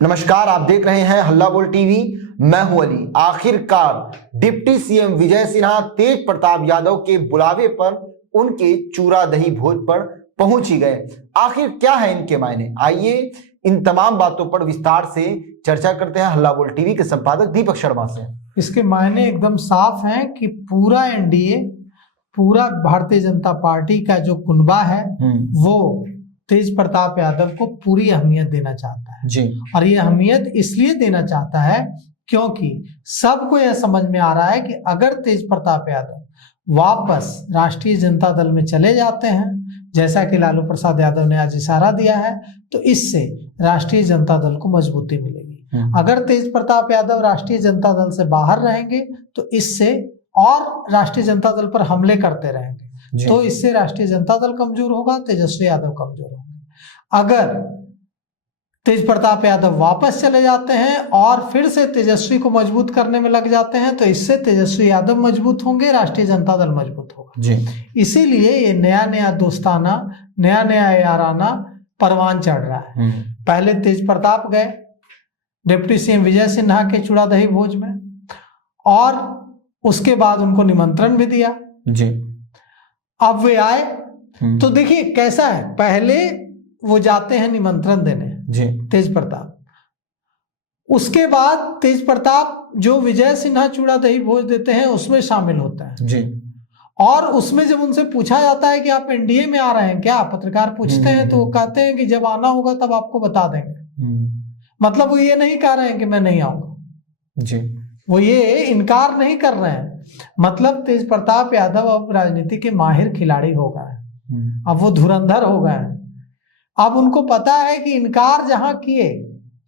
नमस्कार, आप देख रहे हैं हल्ला बोल टीवी। मैं हूं अली। आखिरकार डिप्टी सीएम विजय सिन्हा तेज प्रताप यादव के बुलावे पर उनके चूरा दही भोज पर पहुंच ही गए। आखिर क्या है इनके मायने, आइए इन तमाम बातों पर विस्तार से चर्चा करते हैं हल्ला बोल टीवी के संपादक दीपक शर्मा से। इसके मायने एकदम साफ हैं कि पूरा एनडीए, पूरा भारतीय जनता पार्टी का जो कुनबा है वो तेज प्रताप यादव को पूरी अहमियत देना चाहता है जी। और ये अहमियत इसलिए देना चाहता है क्योंकि सबको यह समझ में आ रहा है कि अगर तेज प्रताप यादव वापस राष्ट्रीय जनता दल में चले जाते हैं, जैसा कि लालू प्रसाद यादव ने आज इशारा दिया है, तो इससे राष्ट्रीय जनता दल को मजबूती मिलेगी। अगर तेज प्रताप यादव राष्ट्रीय जनता दल से बाहर रहेंगे तो इससे और राष्ट्रीय जनता दल पर हमले करते रहेंगे, तो इससे राष्ट्रीय जनता दल कमजोर होगा, तेजस्वी यादव कमजोर होंगे। अगर तेज प्रताप यादव वापस चले जाते हैं और फिर से तेजस्वी को मजबूत करने में लग जाते हैं, तो इससे तेजस्वी यादव मजबूत होंगे, राष्ट्रीय जनता दल मजबूत होगा जी। इसीलिए ये नया नया दोस्ताना, नया नया याराना परवान चढ़ रहा है। पहले तेज प्रताप गए डिप्टी सीएम विजय सिन्हा के चूड़ा दही भोज में, और उसके बाद उनको निमंत्रण भी दिया जी। अब वे आए तो देखिए कैसा है, पहले वो जाते हैं निमंत्रण देने जी तेज प्रताप, उसके बाद तेज प्रताप जो विजय सिन्हा चूड़ा दही भोज देते हैं उसमें शामिल होता है जी। और उसमें जब उनसे पूछा जाता है कि आप एनडीए में आ रहे हैं क्या, पत्रकार पूछते हैं, तो वो कहते हैं कि जब आना होगा तब आपको बता देंगे। मतलब वो ये नहीं कह रहे हैं कि मैं नहीं आऊंगा जी, वो ये इनकार नहीं कर रहे हैं। मतलब तेज प्रताप यादव अब राजनीति के माहिर खिलाड़ी हो गए हैं, अब वो धुरंधर हो गए हैं। अब उनको पता है कि इनकार जहां किए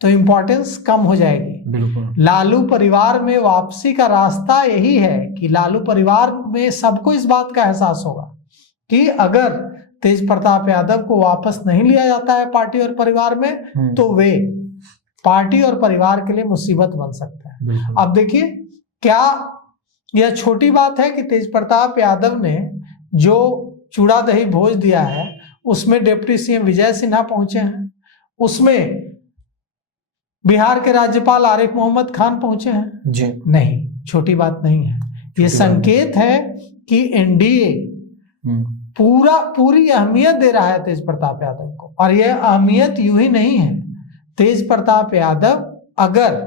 तो इंपॉर्टेंस कम हो जाएगी। बिल्कुल। लालू परिवार में वापसी का रास्ता यही है कि लालू परिवार में सबको इस बात का एहसास होगा कि अगर तेज प्रताप यादव को वापस नहीं लिया जाता है पार्टी और परिवार में, तो वे पार्टी और परिवार के लिए मुसीबत बन सकता है। अब देखिए, क्या यह छोटी बात है कि तेज प्रताप यादव ने जो चूड़ा दही भोज दिया है उसमें डिप्टी सीएम विजय सिन्हा पहुंचे हैं, उसमें बिहार के राज्यपाल आरिफ मोहम्मद खान पहुंचे हैं जी। नहीं, छोटी बात नहीं है। ये संकेत है कि एनडीए पूरी अहमियत दे रहा है तेज प्रताप यादव को, और यह अहमियत यूं ही नहीं है। तेज प्रताप यादव अगर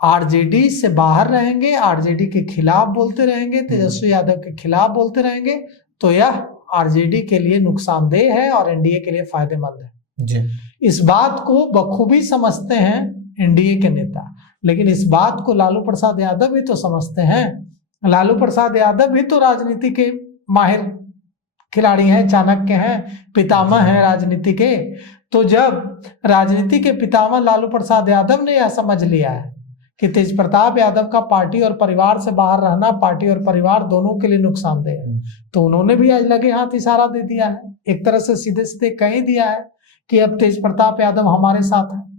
आरजेडी से बाहर रहेंगे, आरजेडी के खिलाफ बोलते रहेंगे, तेजस्वी यादव के खिलाफ बोलते रहेंगे, तो यह आरजेडी के लिए नुकसानदेह है और एनडीए के लिए फायदेमंद है जी। इस बात को बखूबी समझते हैं एनडीए के नेता, लेकिन इस बात को लालू प्रसाद यादव भी तो समझते हैं। लालू प्रसाद यादव भी तो राजनीति के माहिर खिलाड़ी हैं, चाणक्य हैं, पितामह हैं राजनीति के। तो जब राजनीति के पितामह लालू प्रसाद यादव ने यह समझ लिया है कि तेज प्रताप यादव का पार्टी और परिवार से बाहर रहना पार्टी और परिवार दोनों के लिए नुकसानदेह है, तो उन्होंने भी आज लगे हाथ इशारा दे दिया है, एक तरह से सीधे सीधे कह ही दिया है कि अब तेज प्रताप यादव हमारे साथ है।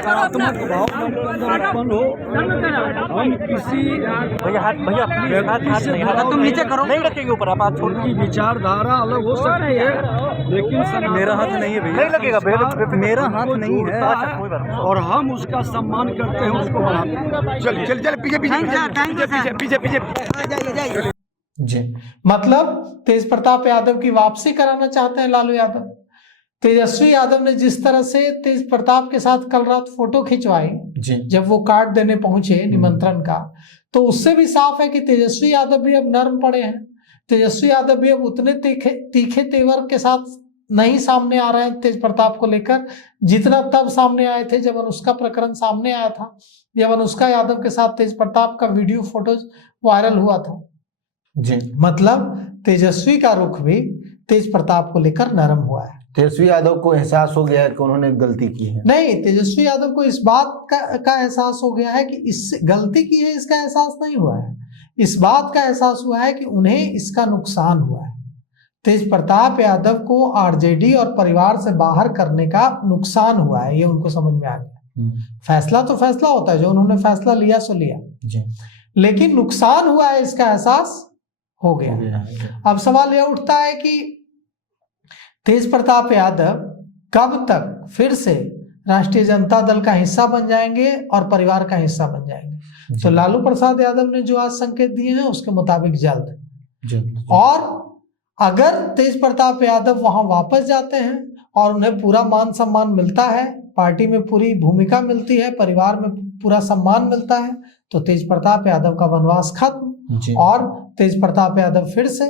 सकारात्मक भावना हो, हम किसी तुम नीचे करो, नहीं रखेंगे ऊपर, आप छोटी विचारधारा अलग हो सकती है, लेकिन मेरा हाथ नहीं है, नहीं लगेगा, मेरा हाथ नहीं है, और हम उसका सम्मान करते हैं, उसको बढ़ाते हैं। चल चल चल पीछे पीछे पीछे पीछे पीछे जी। मतलब तेज प्रताप यादव की वापसी कराना चाहते हैं लालू यादव। तेजस्वी यादव ने जिस तरह से तेज प्रताप के साथ कल रात फोटो खिंचवाई जब वो कार्ड देने पहुंचे निमंत्रण का, तो उससे भी साफ है कि तेजस्वी यादव भी अब नर्म पड़े हैं। तेजस्वी यादव भी अब उतने तीखे तेवर के साथ नहीं सामने आ रहे हैं तेज प्रताप को लेकर, जितना तब सामने आए थे जब अनुष्का प्रकरण सामने आया था, जब अनुष्का यादव के साथ तेज प्रताप का वीडियो फोटोज वायरल हुआ था जी। मतलब तेजस्वी का रुख भी तेज प्रताप को लेकर नरम हुआ है। तेजस्वी यादव को एहसास हो गया है कि उन्होंने गलती की है। नहीं, तेजस्वी यादव को इस बात का एहसास हो गया है कि इससे गलती की है, इसका एहसास नहीं हुआ है। इस बात का एहसास हुआ है कि उन्हें इसका नुकसान हुआ है। तेज प्रताप यादव को आरजेडी और परिवार से बाहर करने का नुकसान हुआ है, ये उनको समझ में आ गया। फैसला तो फैसला होता है, जो उन्होंने फैसला लिया सो लिया जी। लेकिन नुकसान हुआ है इसका एहसास हो गया। अब सवाल यह उठता है कि तेज प्रताप यादव कब तक फिर से राष्ट्रीय जनता दल का हिस्सा बन जाएंगे और परिवार का हिस्सा बन जाएंगे। तो लालू प्रसाद यादव ने जो आज संकेत दिए हैं उसके मुताबिक जल्द। और अगर तेज प्रताप यादव वहां वापस जाते हैं और उन्हें पूरा मान सम्मान मिलता है, पार्टी में पूरी भूमिका मिलती है, परिवार में पूरा सम्मान मिलता है, तो तेज प्रताप यादव का वनवास खत्म और तेज प्रताप यादव फिर से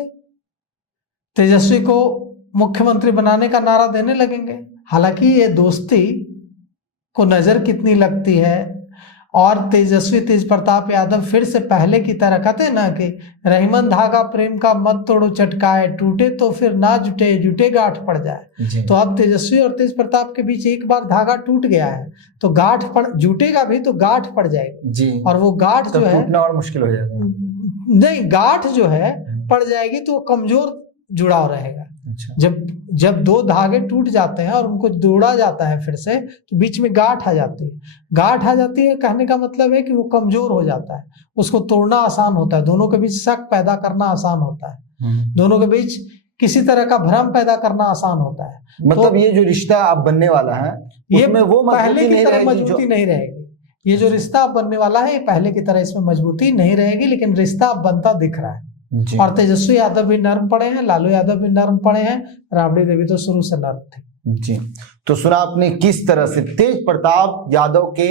तेजस्वी को मुख्यमंत्री बनाने का नारा देने लगेंगे। हालांकि ये दोस्ती को नजर कितनी लगती है और तेजस्वी तेज प्रताप यादव फिर से पहले की तरह कहते हैं ना कि रहीमन धागा प्रेम का मत तोड़ो चटकाए, टूटे तो फिर ना जुटे, जुटे गांठ पड़ जाए। तो अब तेजस्वी और तेज प्रताप के बीच एक बार धागा टूट गया है तो गांठ पड़ जुटेगा भी तो गांठ पड़ जाएगी जी। और वो गांठ जो है टूटना और मुश्किल हो जाएगा। नहीं, गांठ जो है पड़ जाएगी तो कमजोर जुड़ाव रहेगा। जब दो धागे टूट जाते हैं और उनको जोड़ा जाता है फिर से तो बीच में गांठ आ जाती है। गांठ आ जाती है कहने का मतलब है कि वो कमजोर हो जाता है, उसको तोड़ना आसान होता है, दोनों के बीच शक पैदा करना आसान होता है, दोनों के बीच किसी तरह का भ्रम पैदा करना आसान होता है। मतलब ये जो रिश्ता अब बनने वाला है ये वो पहले की तरह मजबूती नहीं रहेगी। ये जो रिश्ता अब बनने वाला है ये पहले की तरह इसमें मजबूती नहीं रहेगी, लेकिन रिश्ता अब बनता दिख रहा है। और तेजस्वी यादव भी नर्म पड़े हैं, लालू यादव भी नर्म पड़े हैं, राबड़ी देवी तो शुरू से नर्म थी जी। तो सुना आपने किस तरह से तेज प्रताप यादव के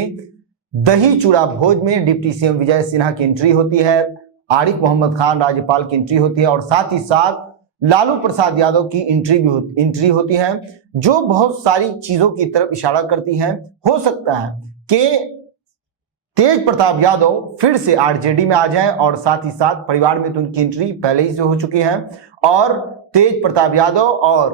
दही चूड़ा भोज में डिप्टी सीएम विजय सिन्हा की एंट्री होती है, आरिफ मोहम्मद खान राज्यपाल की एंट्री होती है और साथ ही साथ लालू प्रसाद यादव की एंट्री होती है, जो बहुत सारी चीजों की तरफ इशारा करती है। हो सकता है कि तेज प्रताप यादव फिर से आरजेडी में आ जाएं और साथ ही साथ परिवार में तो उनकी एंट्री पहले ही से हो चुकी है और तेज प्रताप यादव और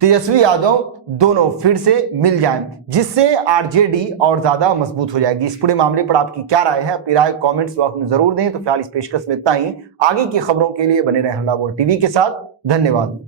तेजस्वी यादव दोनों फिर से मिल जाएं, जिससे आरजेडी और ज्यादा मजबूत हो जाएगी। इस पूरे मामले पर आपकी क्या राय है? अपनी राय कमेंट्स बॉक्स में जरूर दें। तो फिलहाल इस पेशकश में इतना ही। आगे की खबरों के लिए बने रहे हल्ला बोल टीवी के साथ। धन्यवाद।